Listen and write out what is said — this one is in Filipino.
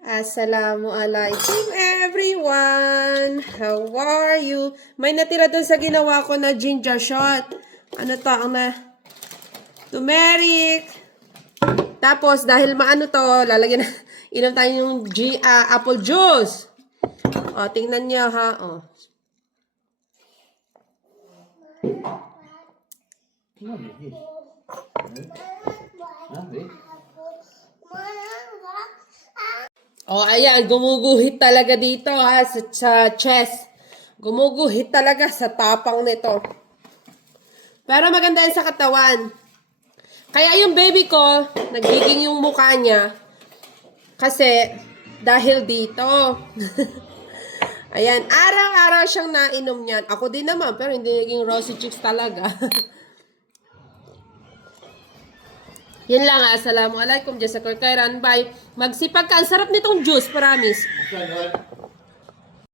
Assalamualaikum everyone! How are you? May natira dun sa ginawa ko na ginger shot. Ano to? Ang na... Turmeric! Tapos, dahil maano to, lalagyan na... Inom tayo yung apple juice. O, tingnan niyo ha. O. Oh, ayan, gumuguhit talaga dito ha, sa chest. Gumuguhit talaga sa tapang nito. Pero maganda yan sa katawan. Kaya yung baby ko, nagiging yung mukha niya. Kasi, dahil dito. Ayan, araw-araw siyang nainom niyan. Ako din naman, pero hindi naging rosy cheeks talaga. Yan lang, assalamualaikum, Jessica Kairan, bye. Magsipag ka, ang sarap nitong juice, promise.